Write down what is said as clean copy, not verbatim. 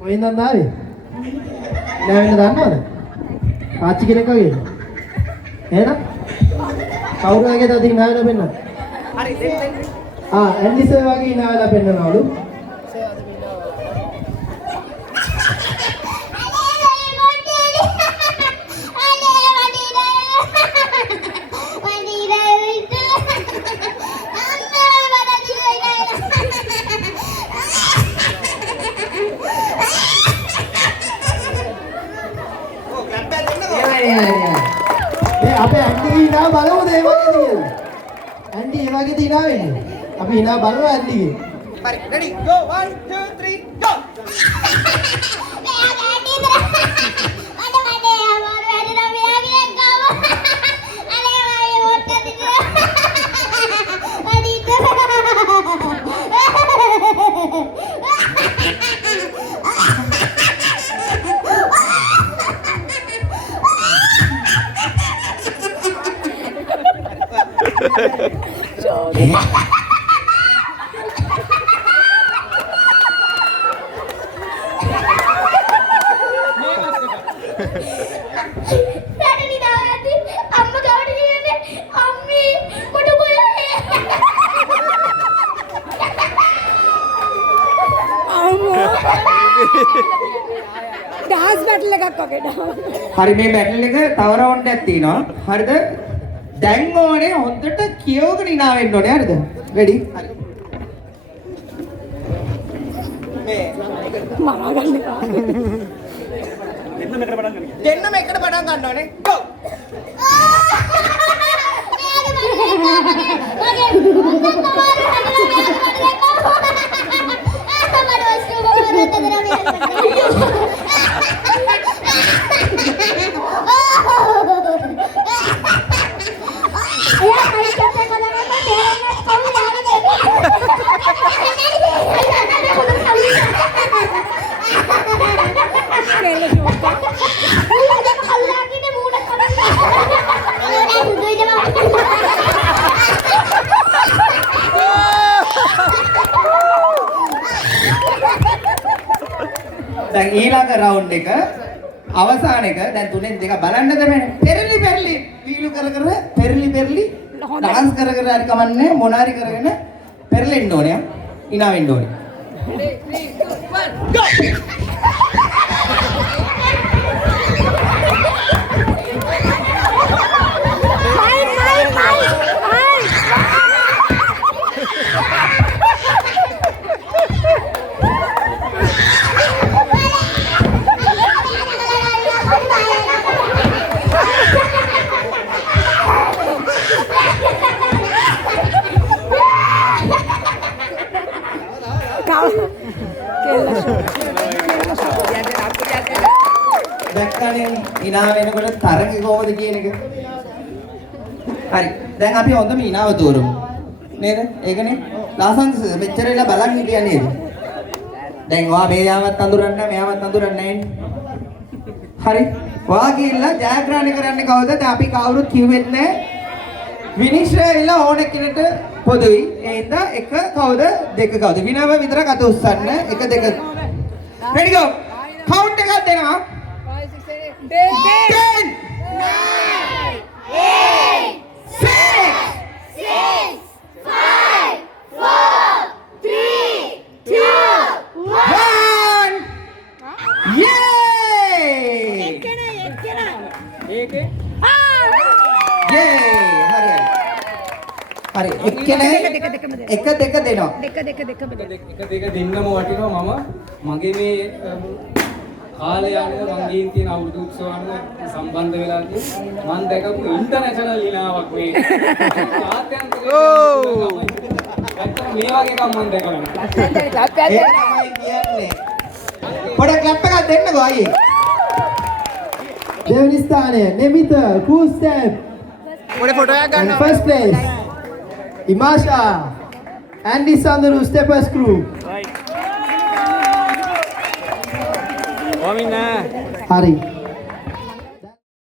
කොහෙන්ද ආවේ? නෑ වෙන්න දන්නවද? ආච්චි කෙනෙක් වගේද? එහෙනම් කවුරු වගේද අදින් නාවලා පෙන්නන? හරි දෙන්න. ඇන්ඩි සර් වගේ නාවලා පෙන්නනවලු. අපේ ඇන්ඩි hina බලමුද ඒ වගේද කියලා. ඇන්ඩි ඒ වගේද hina වෙන්නේ. අපි hina බලනවා ඇන්ඩිගේ. හරි ready go 1 2 3 go. මෙයා ඇන්ඩි ඉතර. අනේ අමාරු වැඩ නම් මෙයාගේ ගාව. අනේ මගේ මොකද ඉතර. අනේ ඉතර. ඩාන්ස් බැටල් එකක් වගේ ඩාන්ස්. හරි මේ බැටල් එක තව රවුන්ඩ් එකක් තියෙනවා. හරිද? දැන් ඕනේ හොඳට කියවගෙන ඉනා වෙන්න ඕනේ. හරිද? රෙඩි? හරි. මේ මරා ගන්න එපා. දෙන්නම එකට පටන් ගන්න ඕනේ. go. දැන් ඊළඟ රවුන්ඩ් එක අවසාන එක දැන් තුනෙන් දෙක බලන්න තමයි. පෙරලි වීලු කර පෙරලි ඩාන්ස් කර හරි කමන්නේ මොනාරි කරගෙන පෙරලෙන්න ඕනේ. ඉනා වෙන්න ඕනේ. 3 2 1 go. දැක්කනේ ඉනා වෙනකොට තරඟ කොහොමද කියන එක. හරි. දැන් අපි හොඳම ඉනාව තෝරමු. නේද? ඒකනේ. ලාසන්ස් මෙච්චර වෙලා බලන් හිටියා නේද? දැන් ඔයා මෙයාවත් අඳුරන්නේ නැහැ, මෙයාවත් අඳුරන්නේ නැහැ. හරි. ඔයා ගිහිල්ලා ජයග්‍රහණය කරන්නේ කවුද? දැන් අපි කවුරුත් කිව්වෙත් නැහැ. විනිශ්චය ඉල්ල ඕන කෙනෙක්ට පොදුයි. ඒ හින්දා එක කවුද? දෙක කවුද? විනව විතරක් අත උස්සන්න. 1 2 ready go. count එකක් දෙනවා. 5 6 7 10 9 8 7 6 5 4 3 2 1 yay ඒකේ yay හරි එක්කෙනේ එක දෙක දෙනවා. දෙක දෙන්නම වටිනවා. මගේ මේ කාලය අනුව මං ගින් තියෙන අවුරුදු උත්සව අනුව සම්බන්ධ වෙලා තියෙන මං දැකපු ඉන්ටර්නැෂනල් ලිනාවක් මේ ආත්‍යන්තික මේ වගේ එකක් මං දැකලා ඒ තමයි කියන්නේ. පොඩ ක්ලැප් එකක් දෙන්නකෝ අයියේ. දෙවනි ස්ථානය නෙමිත කුස්ටැප්. පොඩ ෆොටෝ එකක් ගන්න. first place Imasha Andy Sanduru Steppers crew. Omina. Hari.